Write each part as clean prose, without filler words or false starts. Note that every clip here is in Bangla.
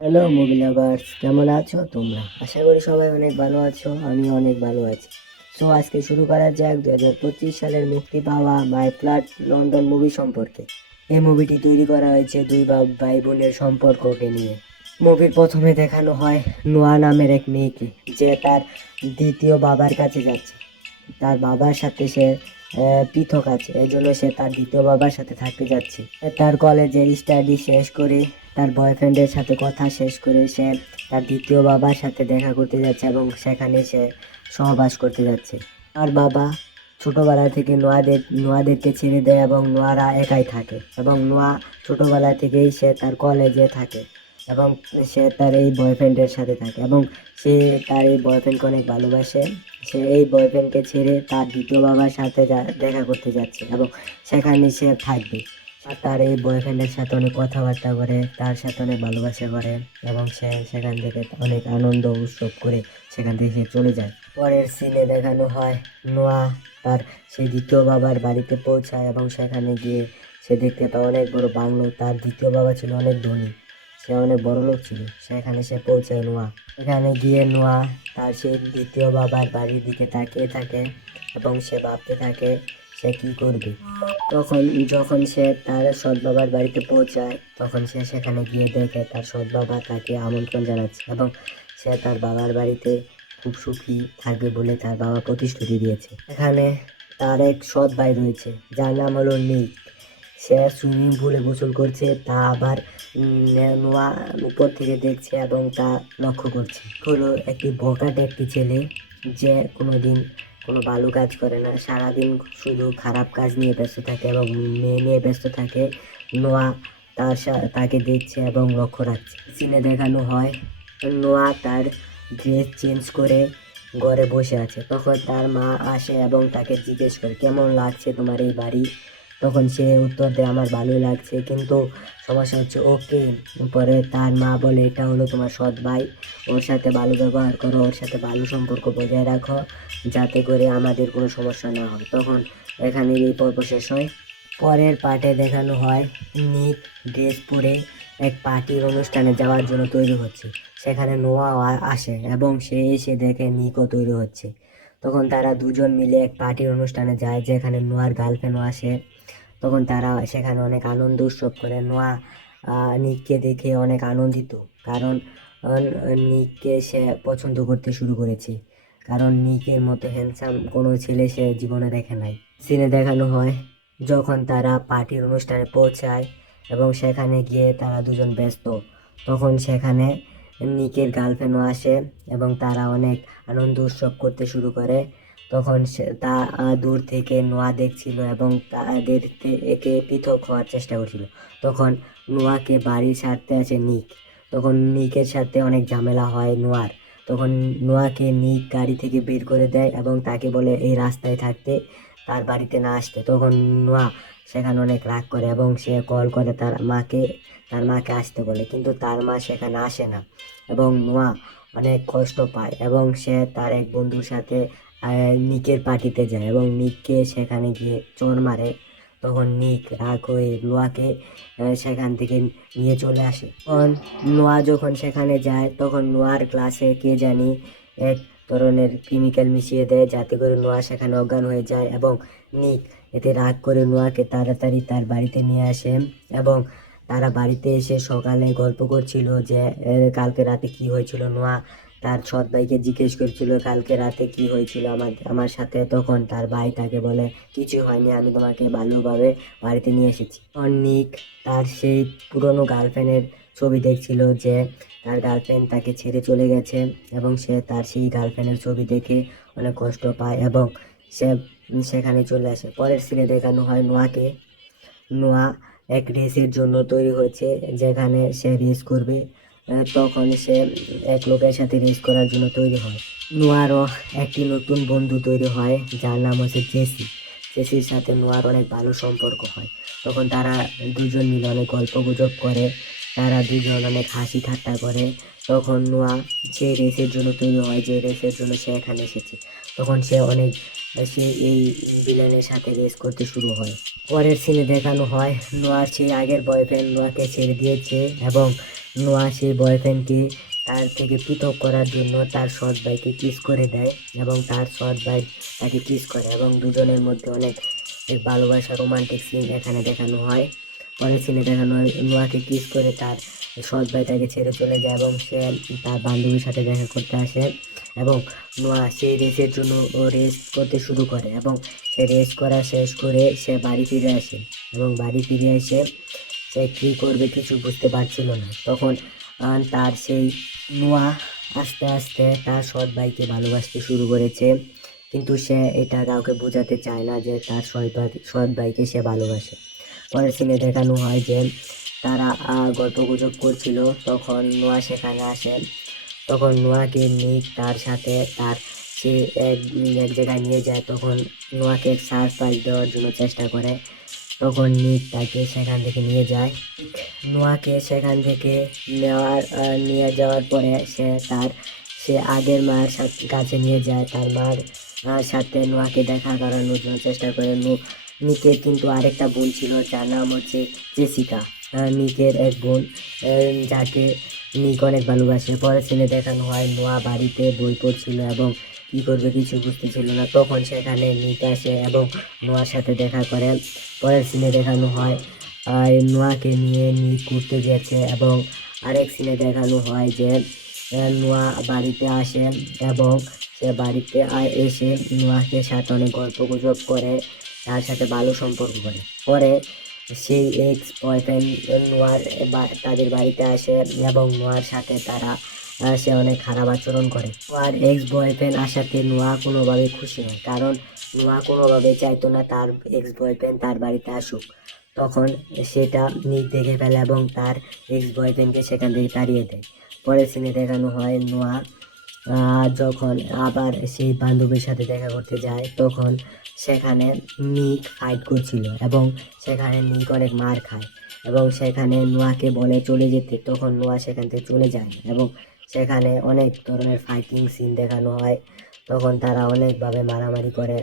হ্যালো মুভি লাভার্স, কেমন আছো তোমরা? আশা করি সবাই অনেক ভালো আছো। আমি অনেক ভালো আছি। সো আজকে শুরু করা যাক 2025 সালের মুক্তি পাওয়া মাই ফ্ল্যাট লন্ডন মুভি সম্পর্কে। এই মুভিটি তৈরি করা হয়েছে দুই ভাই বোনের সম্পর্ককে নিয়ে। মুভির প্রথমে দেখানো হয় নোয়া নামের এক মেয়েকে, যে তার দ্বিতীয় বাবার কাছে যাচ্ছে। তার বাবার সাথে সে পৃথক আছে, এই জন্য সে তার দ্বিতীয় বাবার সাথে থাকতে যাচ্ছে। তার কলেজের স্টাডি শেষ করে, তার বয়ফ্রেন্ডের সাথে কথা শেষ করে সে তার দ্বিতীয় বাবার সাথে দেখা করতে যাচ্ছে এবং সেখানে সে সহবাস করতে যাচ্ছে। তার বাবা ছোটবেলা থেকে নোয়াদেরকে ছেড়ে দেয় এবং নোয়ারা একাই থাকে, এবং নোয়া ছোটবেলা থেকেই সে তার কলেজে থাকে এবং সে তার এই বয়ফ্রেন্ডের সাথে থাকে, এবং সে তার এই বয়ফ্রেন্ডকে অনেক ভালোবাসে। সে এই বয়ফ্রেন্ডকে ছেড়ে তার দ্বিতীয় বাবার সাথে দেখা করতে যাচ্ছে এবং সেখানে সে থাকবে। আর তার এই বয়ফ্রেন্ডের সাথে অনেক কথাবার্তা করে, তার সাথে অনেক ভালোবাসা করে, এবং সে সেখান থেকে অনেক আনন্দ উৎসব করে সেখান থেকে সে চলে যায়। পরের সিনে দেখানো হয় নোয়া তার সেই দ্বিতীয় বাবার বাড়িতে পৌঁছায় এবং সেখানে গিয়ে সে দেখতে পায় অনেক বড় বাংলো। তার দ্বিতীয় বাবা ছিল অনেক ধনী, সে অনেক বড় লোক ছিল। সেখানে সে পৌঁছায় নোয়া। এখানে গিয়ে নোয়া তার সেই দ্বিতীয় বাবার বাড়ির দিকে তাকিয়ে থাকে এবং সে ভাবতে থাকে সে কি করবে। যখন সে তার সৎ বাবার বাড়িতে পৌঁছায়, তখন সে সেখানে গিয়ে দেখে তার সৎ বাবা তাকে আমন্ত্রণ জানাচ্ছে এবং সে তার বাবার বাড়িতে খুব সুখী থাকবে বলে তার বাবা প্রতিশ্রুতি দিয়েছে। এখানে তার এক সৎ ভাই রয়েছে, যার নাম হলো নিক। সে সুইমিং পুলে গোসল করছে, তা আবার নোয়া উপর থেকে দেখছে এবং তা লক্ষ্য করছে। হলো একটি বখাটে একটি ছেলে, যে কোনোদিন কোনো ভালো কাজ করে না, সারাদিন শুধু খারাপ কাজ নিয়ে ব্যস্ত থাকে এবং মেয়ে নিয়ে ব্যস্ত থাকে। নোয়া তাকে দেখছে এবং লক্ষ্য রাখছে। সিনে দেখানো হয় নোয়া তার ড্রেস চেঞ্জ করে ঘরে বসে আছে। তখন তার মা আসে এবং তাকে জিজ্ঞেস করে, কেমন লাগছে তোমার এই বাড়ি? তখন সে উত্তর দেয়, আমার ভালোই লাগছে, কিন্তু সমস্যা হচ্ছে ওকে। পরে তার মা বলে, এটা হলো তোমার সৎ ভাই, ওর সাথে ভালো ব্যবহার করো, ওর সাথে ভালো সম্পর্ক বজায় রাখো, যাতে করে আমাদের কোনো সমস্যা না হয়। তখন এখানে এই পর্ব শেষ হয়। পরের পার্টে দেখানো হয় নিক ড্রেস পরে এক পার্টির অনুষ্ঠানে যাওয়ার জন্য তৈরি হচ্ছে। সেখানে নোয়া আসে এবং সে এসে দেখে নিকও তৈরি হচ্ছে। তখন তারা দুজন মিলে এক পার্টির অনুষ্ঠানে যায়, যেখানে নোয়ার গার্লফ্রেন্ডও আসে। তখন তারা সেখানে অনেক আনন্দ উৎসব করে। নোয়া নিককে দেখে অনেক আনন্দিত, কারণ নিককে সে পছন্দ করতে শুরু করেছে, কারণ নিকের মতো হ্যান্ডসাম কোনো ছেলে সে জীবনে দেখে নাই। সিনে দেখানো হয় যখন তারা পার্টির অনুষ্ঠানে পৌঁছায় এবং সেখানে গিয়ে তারা দুজন ব্যস্ত, তখন সেখানে নিকের গার্লফ্রেন্ডও আসে এবং তারা অনেক আনন্দ উৎসব করতে শুরু করে। তখন সে তা দূর থেকে নোয়া দেখছিল এবং তাদের একে পৃথক হওয়ার চেষ্টা করছিল। তখন নোয়াকে বাড়ি ছাড়তে আসে নিক। তখন নিকের সাথে অনেক ঝামেলা হয় নোয়ার। তখন নোয়াকে নিক গাড়ি থেকে বের করে দেয় এবং তাকে বলে এই রাস্তায় থাকতে, তার বাড়িতে না আসতে। তখন নোয়া সেখানে অনেক রাগ করে এবং সে কল করে তার মাকে আসতে বলে, কিন্তু তার মা সেখানে আসে না এবং নোয়া অনেক কষ্ট পায় এবং সে তার এক বন্ধুর সাথে নিকের পার্টিতে যায় এবং নিককে সেখানে গিয়ে চড় মারে। তখন নিক রাগ হয়ে নোয়াকে সেখান থেকে নিয়ে চলে আসে। তখন নোয়া যখন সেখানে যায়, তখন নোয়ার গ্লাসে কে জানি এক ধরনের কেমিক্যাল মিশিয়ে দেয়, যাতে করে নোয়া সেখানে অজ্ঞান হয়ে যায় এবং নিক এতে রাগ করে নোয়াকে তাড়াতাড়ি তার বাড়িতে নিয়ে আসে। এবং তারা বাড়িতে এসে সকালে গল্প করছিল যে কালকে রাতে কি হয়েছিল। নোয়া তার সৎ ভাইকে জিজ্ঞেস করছিল, কালকে রাতে কি হয়েছিল আমার সাথে। তখন তার ভাই তাকে বলে, কিছু হয়নি, আমি তোমাকে ভালোভাবে বাড়িতে নিয়ে এসেছি। নিক তার সেই পুরনো গার্লফ্রেন্ডের ছবি দেখছিল, যে তার গার্লফ্রেন্ড তাকে ছেড়ে চলে গেছে, এবং সে তার সেই গার্লফ্রেন্ডের ছবি দেখে অনেক কষ্ট পায় এবং সে সেখানে চলে আসে। পরের সিনে দেখানো হয় নোয়া এক রেসের জন্য তৈরি হয়েছে, যেখানে সে রেস করবে। তখন সে এক লোকের সাথে রেস করার জন্য তৈরি হয়। নোয়ারও একটি নতুন বন্ধু তৈরি হয়, যার নাম হচ্ছে জেসির সাথে নোয়ার অনেক ভালো সম্পর্ক হয়। তখন তারা দুজন মিলে অনেক গল্প গুজব করে, তারা দুজন অনেক হাসি ঠাট্টা করে। তখন নোয়া সেই রেসের জন্য তৈরি হয়, যে রেসের জন্য সে এখানে এসেছে। তখন সে এই ভিলেনের সাথে রেস করতে শুরু হয়। পরের সিনে দেখানো হয় নোয়ার সেই আগের বয়ফ্রেন্ড নোয়াকে ছেড়ে দিয়েছে এবং নোয়া সেই বয়ফ্রেন্ডকে তার থেকে পৃথক করার জন্য তার সৎ ভাইকে কিস করে দেয় এবং তার সৎ ভাই তাকে কিস করে এবং দুজনের মধ্যে অনেক এক ভালোবাসা রোমান্টিক সিন এখানে দেখানো হয়। পরের সিনে দেখানো হয় নোয়াকে কিস করে তার সৎ ভাই তাকে ছেড়ে চলে যায় এবং সে তার বান্ধবীর সাথে দেখা করতে আসে এবং নোয়া সেই রেসের জন্য ও রেস করতে শুরু করে এবং সে রেস করা শেষ করে সে বাড়ি ফিরে আসে এবং বাড়ি ফিরে এসে সে কী করবে কিছু বুঝতে পারছিল না। তখন তার সেই নোয়া আস্তে আস্তে তার সৎ ভাইকে ভালোবাসতে শুরু করেছে, কিন্তু সে এটা কাউকে বোঝাতে চায় না যে তার সৎ ভাইকে সে ভালোবাসে। পরের সিনে দেখানো হয় যে তারা গল্পগুজব করছিল, তখন নোয়া সেখানে আসে। তখন নোয়াকে নিক তার সাথে তার সে এক এক জায়গায় নিয়ে যায়। তখন নোয়াকে সারপ্রাইজ দেওয়ার জন্য চেষ্টা করে। তখন নিক তাকে সেখান থেকে নিয়ে যায়। নোয়াকে সেখান থেকে নিয়ে যাওয়ার পরে সে আগের মায়ের সাথে কাছে নিয়ে যায়। তার মার সাথে নোয়াকে দেখা করানোর জন্য চেষ্টা করে। নিকের কিন্তু আরেকটা বোন ছিল যার নাম হচ্ছে জেসিকা, নিকের এক বোন, যাকে নিক অনেক ভালোবাসে। পরে সিনে দেখানো হয় নোয়া বাড়িতে বই পড়ছিল এবং কী করবে কিছু বুঝতেছিল না। তখন সেখানে নিক আসে এবং নোয়ার সাথে দেখা করে। পরের সিনে দেখানো হয় নোয়াকে নিয়ে নিক ঘুরতে গেছে এবং আরেক সিনে দেখানো হয় যে নোয়া বাড়িতে আসে এবং সে বাড়িতে এসে নোয়াকে সাথে অনেক গল্প গুজব করে, তার সাথে ভালো সম্পর্ক করে। পরে সেই এক্স বয়ফ্রেন্ড নোয়ার তাদের বাড়িতে আসে এবং নোয়ার সাথে সে অনেক খারাপ আচরণ করে। নোয়ার এক্স বয়ফ্রেন্ড আসাতে নোয়া কোনোভাবে খুশি নয়, কারণ নোয়া কোনোভাবে চাইতো না তার এক্স বয়ফ্রেন্ড তার বাড়িতে আসুক। তখন সেটা নিক দেখে ফেলে এবং তার এক্স বয়ফ্রেন্ডকে সেখান থেকে তাড়িয়ে দেয়। পরের সিনে দেখানো হয় নোয়া যখন আবার সেই বান্ধবীর সাথে দেখা করতে যায়, তখন সেখানে নিক ফাইট করছিল এবং সেখানে নিক অনেক মার খায় এবং সেখানে নোয়াকে বলে চলে যেতে। তখন নোয়া সেখান থেকে চলে যায় এবং সেখানে অনেক ধরনের ফাইটিং সিন দেখানো হয়। তখন তারা অনেকভাবে মারামারি করে,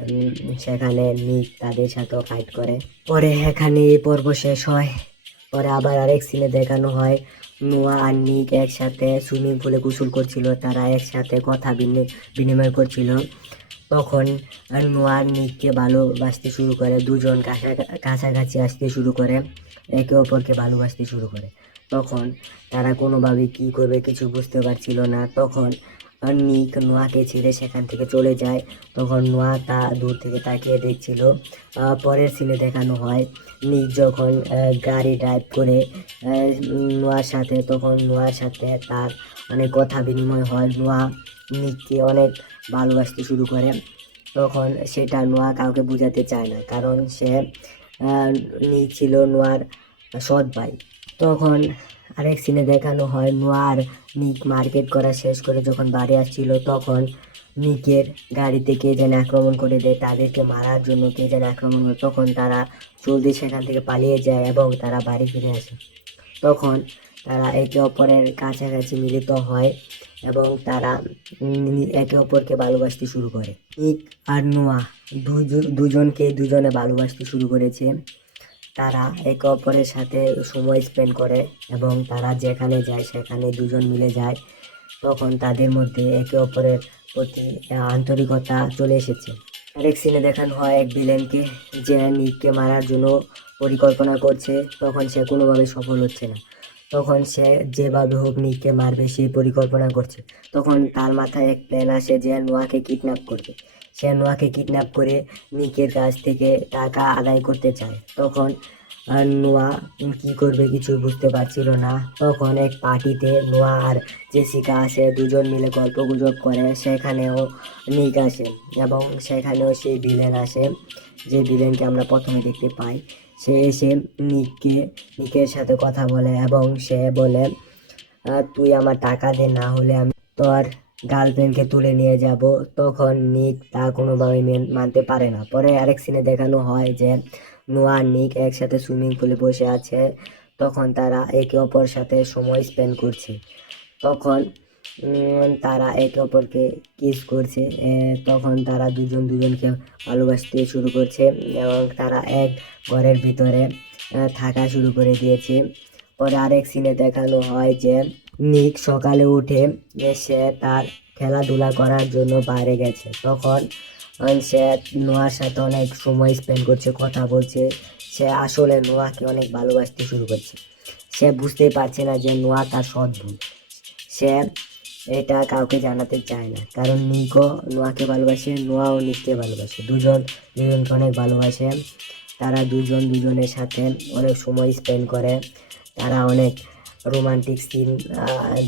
সেখানে নিক তাদের সাথেও ফাইট করে। পরে এখানে এই পর্ব শেষ হয়। পরে আবার আরেক সিনে দেখানো হয় নোয়া আর নিক একসাথে সুইমিং পুলে গোসল করছিল, তারা একসাথে কথা বিনিময় করছিল। তখন নোয়া নিককে ভালোবাসতে শুরু করে, দুজন কাছাকাছি আসতে শুরু করে, একে অপরকে ভালোবাসতে শুরু করে। তখন তারা কোনোভাবে কী করবে কিছু বুঝতে পারছিল না। তখন নিক নোয়াকে ছেড়ে সেখান থেকে চলে যায়। তখন নোয়া তা দূর থেকে তাকিয়ে দেখছিল। পরের সিনে দেখানো হয় নিক যখন গাড়ি ড্রাইভ করে নোয়ার সাথে, তখন নোয়ার সাথে তার অনেক কথা বিনিময় হয়। নোয়া নিককে অনেক ভালোবাসতে শুরু করে। তখন সেটা নোয়া কাউকে বোঝাতে চায় না, কারণ সে নিক ছিল নোয়ার সৎ ভাই। তখন আরেক সিনে দেখানো হয় নোয়া আর নিক মার্কেট করা শেষ করে যখন বাড়ি আসছিল, তখন নিকের গাড়িতে কে যেন আক্রমণ করে দেয়, তাদেরকে মারার জন্য কে যেন আক্রমণ করে। তখন তারা জলদি সেখান থেকে পালিয়ে যায় এবং তারা বাড়ি ফিরে আসে। তখন তারা একে অপরের কাছাকাছি মিলিত হয় এবং তারা একে অপরকে ভালোবাসতে শুরু করে। নিক আর নোয়া দুজনে ভালোবাসতে শুরু করেছে। তারা একে অপরের সাথে সময় স্পেন্ড করে এবং তারা যেখানে যায় সেখানে দুজন মিলে যায়। তখন তাদের মধ্যে একে অপরের প্রতি আন্তরিকতা চলে এসেছে। আরেক সিনে দেখানো হয় এক ভিলেনকে, যে নিককে মারার জন্য পরিকল্পনা করছে, তখন সে কোনোভাবে সফল হচ্ছে না। তখন সে যেভাবে হোক নিককে মারবে সেই পরিকল্পনা করছে। তখন তার মাথায় এক প্ল্যান আসে যে নোয়াকে কিডন্যাপ করবে। সে নোয়াকে কিডন্যাপ করে নিকের কাছ থেকে টাকা আদায় করতে চায়। তখন নোয়া কি করবে কিছু বুঝতে পারছিল না। তখন এক পার্টিতে নোয়া আর জেসিকা আসে, দুজন মিলে গল্প গুজব করে। সেখানেও নিক আসে এবং সেখানেও সেই ভিলেন আসে, যে ভিলেনকে আমরা প্রথমে দেখতে পাই। সে এসে নিকের সাথে কথা বলে এবং সে বলে তুই আমার টাকা দে, না হলে আমি তোর গার্লফ্রেন্ডকে তুলে নিয়ে যাব। তখন নিক তা কোনোভাবে মানতে পারে না। পরে আরেক সিনে দেখানো হয় যে নোয়া আর নিক একসাথে সুইমিং পুলে বসে আছে। তখন তারা একে অপর সাথে সময় স্পেন্ড করছে। তখন তারা একে অপরকে কিস করছে। তখন তারা দুজনকে ভালোবাসতে শুরু করছে এবং তারা এক ঘরের ভিতরে থাকা শুরু করে দিয়েছে। পরে আরেক সিনে দেখানো হয় যে নিক সকালে উঠে সে তার খেলাধুলা করার জন্য বাইরে গেছে। তখন সে নোয়ার সাথে অনেক সময় স্পেন্ড করছে, কথা বলছে। সে আসলে নোয়াকে অনেক ভালোবাসতে শুরু করছে। সে বুঝতেই পারছে না যে নোয়া তার সৎ বোন। সে এটা কাউকে জানাতে চায় না, কারণ নিকও নোয়াকে ভালোবাসে, নোয়াও নিককে ভালোবাসে। দুজন দুজনকে অনেক ভালোবাসে। তারা দুজন দুজনের সাথে অনেক সময় স্পেন্ড করে। তারা অনেক রোমান্টিক সিন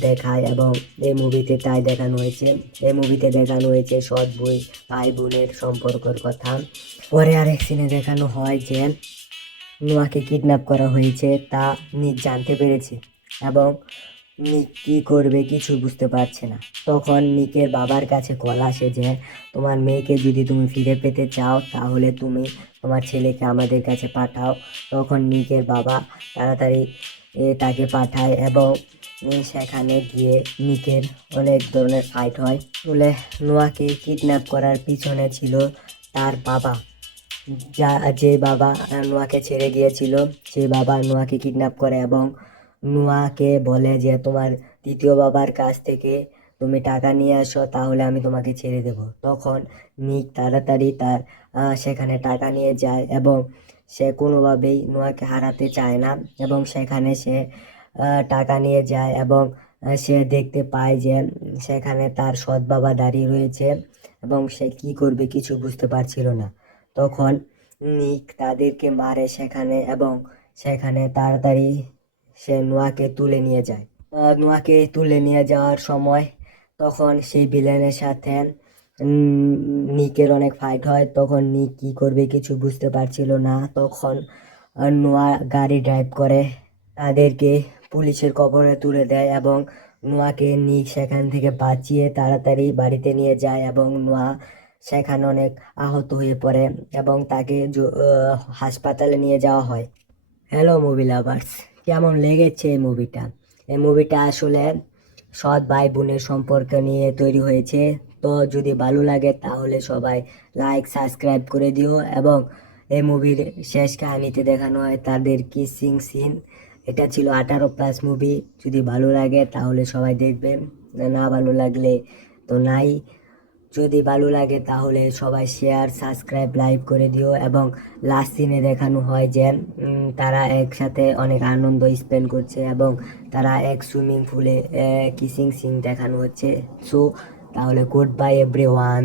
দেখায় এবং এই মুভিতে তাই দেখানো হয়েছে। এই মুভিতে দেখানো হয়েছে সৎ ভাই বোনের সম্পর্কের কথা। পরে আরেক সিনে দেখানো হয় যে নোয়াকে কিডন্যাপ করা হয়েছে, তা নিক জানতে পেরেছে এবং নিক কী করবে কিছু বুঝতে পারছে না। তখন নিকের বাবার কাছে কল আসে যে তোমার মেয়েকে যদি তুমি ফিরে পেতে চাও তাহলে তুমি তোমার ছেলেকে আমাদের কাছে পাঠাও। তখন নিকের বাবা তাড়াতাড়ি তাকে পাঠায় এবং সেখানে গিয়ে নিকের অনেক ধরনের ফাইট হয়। বলে নোয়াকে কিডন্যাপ করার পিছনে ছিল তার বাবা, যে বাবা নোয়াকে ছেড়ে গিয়েছিল। সেই বাবা নোয়াকে কিডন্যাপ করে এবং নোয়াকে বলে যে তোমার দ্বিতীয় বাবার কাছ থেকে তুমি টাকা নিয়ে আসো, তাহলে আমি তোমাকে ছেড়ে দেব। তখন নিক তাড়াতাড়ি তার সেখানে টাকা নিয়ে যায় এবং সে কোনোভাবেই নোয়াকে হারাতে চায় না এবং সেখানে সে টাকা নিয়ে যায় এবং সে দেখতে পায় যে সেখানে তার সৎ বাবা দাঁড়িয়ে রয়েছে এবং সে কি করবে কিছু বুঝতে পারছিল না। তখন নিক তাদেরকে মারে সেখানে এবং সেখানে তাড়াতাড়ি সে নোয়াকে তুলে নিয়ে যায়। নোয়াকে তুলে নিয়ে যাওয়ার সময় তখন সেই ভিলেনের সাথে নিকের অনেক ফাইট হয়। তখন নিক কি করবে কিছু বুঝতে পারছিল না। তখন নোয়া গাড়ি ড্রাইভ করে তাদেরকে পুলিশের কবরে তুলে দেয় এবং নোয়াকে নিক সেখান থেকে বাঁচিয়ে তাড়াতাড়ি বাড়িতে নিয়ে যায় এবং নোয়া সেখানে অনেক আহত হয়ে পড়ে এবং তাকে হাসপাতালে নিয়ে যাওয়া হয়। হ্যালো মুভি লাভার্স, কেমন লেগেছে এই মুভিটা? এই মুভিটা আসলে সৎ ভাই বোনের সম্পর্ক নিয়ে তৈরি হয়েছে। তো যদি ভালো লাগে তাহলে সবাই লাইক সাবস্ক্রাইব করে দিও। এবং এই মুভির শেষ কাহিনীতে দেখানো হয় তাদের কিসিং সিন। এটা ছিল 18+ মুভি। যদি ভালো লাগে তাহলে সবাই দেখবেন, না ভালো লাগলে তো নাই। যদি ভালো লাগে তাহলে সবাই শেয়ার সাবস্ক্রাইব লাইক করে দিও। এবং লাস্ট সিনে দেখানো হয় যে তারা একসাথে অনেক আনন্দ স্পেন্ড করছে এবং তারা এক সুইমিং পুলে কিসিং সিন দেখানো হচ্ছে। সো তাহলে গুড বাই এভরিওয়ান।